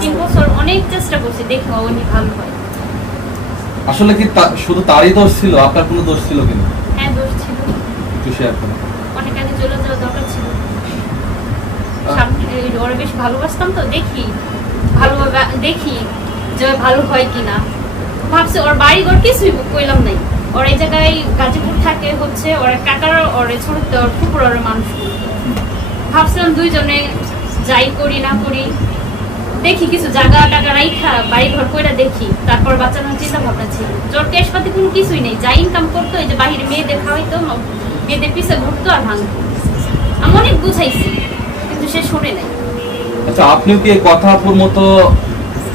3 বছর অনেক চেষ্টা করছি, দেখো উনি ভালো হয়। আসলে কি শুধু তারই দোষ ছিল, আপনার কোনো দোষ ছিল কিনা? হ্যাঁ দোষ ছিল, একটু শেয়ার করুন। অনেক আগে চলে যাওয়া দরকার ছিল। সামনে ওরা বেশ ভালোবাসতাম তো, দেখি ভালোভাবে দেখি যে ভালো হয় কিনা। ভাবছি ওর বাড়ি ঘর কিছুই কইলাম নাই, ওর এই জায়গায় গাজীপুর থাকে হচ্ছে, ওর কাকার ওর ছোট ওর ফুপুর ওর মানুষ। ভাবছিলাম দুইজনে যাই করি না করি, দেখি কিছু জায়গা টাকা রাইখা বাড়ি ঘর কইরা দেখি, তারপর বাচ্চানোর চিন্তা ভাবনা ছিল। জোর কেশপাতি কোনো কিছুই নেই, যাই ইনকাম করতো এই যে বাহিরে মেয়েদের খাওয়াইতো, মেয়েদের পিছে ঘুরতো আর ভাঙতো। আমি অনেক বুঝাইছি কিন্তু সে শুনে নাই। আচ্ছা, আপনিও কি কথাপুর মতো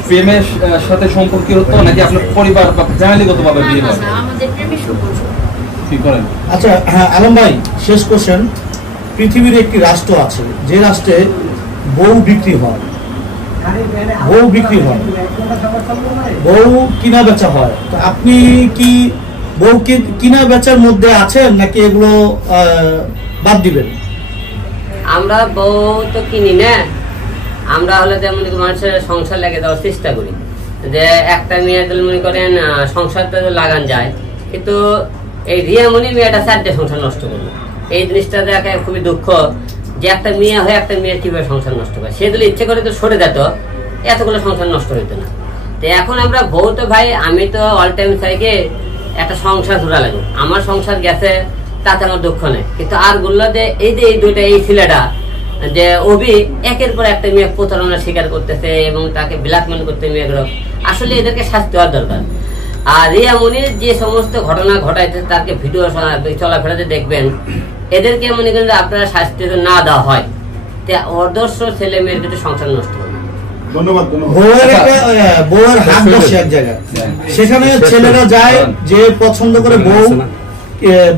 প্রেমের সাথে সম্পর্কিত হতো নাকি আপনার পরিবার বা ফ্যামিলিগতভাবে বিয়ে হয়? না, আমাদের প্রেমের সম্পর্ক। কি করেন? আচ্ছা হ্যাঁ আলম ভাই, শেষ কোশ্চেন। পৃথিবীর একটি রাষ্ট্র আছে যে রাষ্ট্রে বউ বিক্রি হয়, বউ বিক্রি হয়, বউ কিনা বেচা হয়। তো আপনি কি বউ কিনা বেচার মধ্যে আছেন নাকি এগুলো বাদ দিবেন? আমরা বউ তো কিনি না, আমরা হলে যেমন মানুষের সংসার লেগে দেওয়ার চেষ্টা করি, যে একটা মেয়ে মনে করেন সংসারটা লাগান যায়, কিন্তু এই রিয়ামণি মেয়েটা 4টে সংসার নষ্ট করলো। এই জিনিসটা দেখে খুবই দুঃখ যে একটা মেয়ে হয়ে একটা মেয়ের কিভাবে সংসার নষ্ট করে। সে যদি ইচ্ছে করে তো সরে যেত, এতগুলো সংসার নষ্ট হইতো না। তো এখন আমরা বউ তো ভাই, আমি তো অল টাইম চাইকে একটা সংসার ধরা লাগবে, আমার সংসার গেছে তাতে আমার দুঃখ নেই। কিন্তু আর বললো যে এই যে এই দুইটা এই ছেলেটা যে অভি একের পর একটা মেয়ে প্রতারণার শিকার করতেছে এবং তাকে ব্ল্যাকমেল করতে মেয়েগুলো, আসলে এদেরকে শাস্তি হওয়ার দরকার। আর রিয়ামণির যে সমস্ত ঘটনা ঘটাইছে তাকে ভিডিও চলাফেরাতে দেখবেন, এদেরকে মনে করেন যে আপনারা শাস্তি না দেওয়া হয়, আদর্শ ছেলে মেয়ের কিন্তু সংসার নষ্ট হবে। বউয়ের হাত বসে এক জায়গায়, সেখানে ছেলেরা যায় যে পছন্দ করে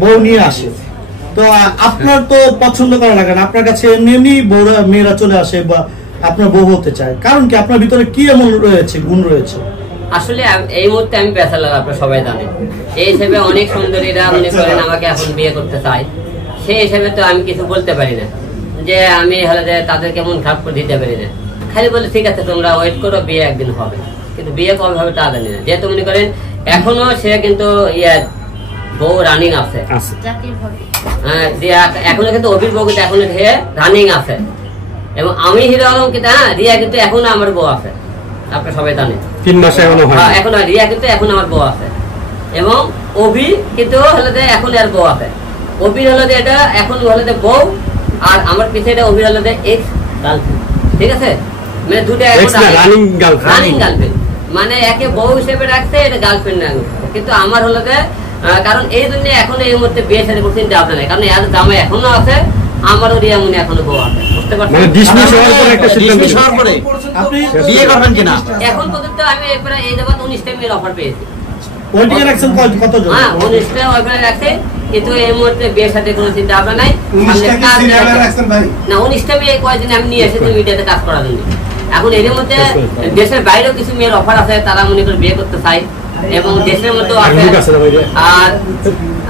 বউ নিয়ে আসে। তো আপনার তো পছন্দ করা লাগে না, আপনার কাছে এমনি মেয়েরা চলে আসে বা আপনার বউ হতে চায়, কারণ কি আপনার ভিতরে কি এমন রয়েছে, গুণ রয়েছে? আসলে এই মুহূর্তে আমি ব্যাচেলর, আপনারা সবাই জানেন। এই হিসেবে অনেক সুন্দরীরা মনে করেন আমাকে এখন বিয়ে করতে চায়, সেই হিসেবে তো আমি কিছু বলতে পারি না, যে আমি হলে যে তাদের কেমন খারাপ করে দিতে পারি না। খালি বলে ঠিক আছে তোমরা ওয়েট করো, বিয়ে একদিন হবে, কিন্তু বিয়ে কবে হবে তা জানি না। যেহেতু মনে করেন এখনো সে কিন্তু বউ রানিং আছে, এখনো কিন্তু অভির বউ কিন্তু এখনো রানিং আছে, এবং আমি হিরো আলম কিন্তু রিয়া কিন্তু এখনো আমার বউ আছে, আপনারা সবাই জানেন। 3 মাসে এখন রিয়া কিন্তু এখন আমার বউ আছে, এবং অভি কিন্তু হলো যে এখন আর বউ আছে। অভির হলো যে এটা এখন হলো যে বউ, আর আমার পিছিয়ে এটা অভির হলো যে এক্স গার্লফ্রেন্ড, ঠিক আছে? মানে দুটো রানিং গার্লফ্রেন্ড, মানে একে বউ হিসেবে রাখছে, এটা গার্লফ্রেন্ড না। কিন্তু আমার হলো যে কারণ এই জন্য এখন এই মুহূর্তে বিয়ে শাদী করতে যাবে না, কারণ এর জামাই এখনো আছে, আমারও রিয়ামণি এখনো বউ আছে, বুঝতে পারছেন? এখন পর্যন্ত আমি এই যাবত 19টা মেয়ের অফার পেয়েছি। কিন্তু এই মুহূর্তে বিয়ে সাথে কোনো চিন্তা ভাবনা নাই। না 19টা মেয়ে কয়েকদিন আমি নিয়ে এসেছি মিডিয়াতে কাজ করার জন্য। এখন এর মধ্যে দেশের বাইরেও কিছু মেয়ের অফার আছে, তারা মনে করে বিয়ে করতে চায়, এবং দেশের মধ্যেও আছে। আর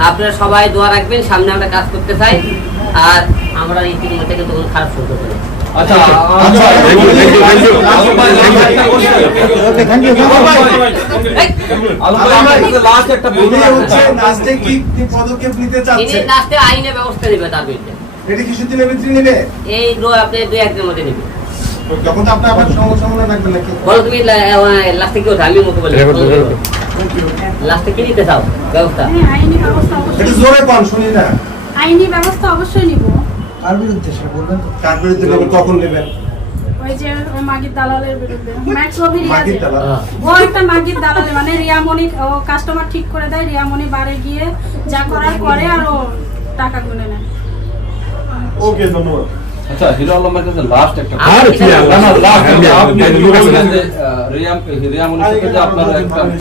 আপনারা সবাই দোয়া রাখবেন, সামনে আমরা কাজ করতে চাই, আর আমরা ইতিমধ্যে কিন্তু খারাপ শুরু করতে চাই। আচ্ছা আইনে ব্যবস্থা নেবে তার বিরুদ্ধে। এই আপনি 2-1 দিনের মধ্যে নেবে। বলো তুমি লাস্টে কি ওঠা, আমি মুখে বলি লাস্টে কি নিতে চাও ব্যবস্থা? আইনি ব্যবস্থা অবশ্যই নিব। কার বিরুদ্ধে সে বলবেন? কার বিরুদ্ধে নেবেন, কখন নেবেন? ওই যে মাগির দালালের বিরুদ্ধে। ও একটা মাগির দালালে, মানে রিয়ামণি ও কাস্টমার ঠিক করে দেয়, রিয়ামণি বারে গিয়ে যা করার করে আর ও টাকা গুনে নেয়। ওকে, ধন্যবাদ। আচ্ছা, হিরো আলমের কাছে লাস্ট একটা আর কি লাস্ট আপনি রিয়ামণির সাথে যে আপনার একটা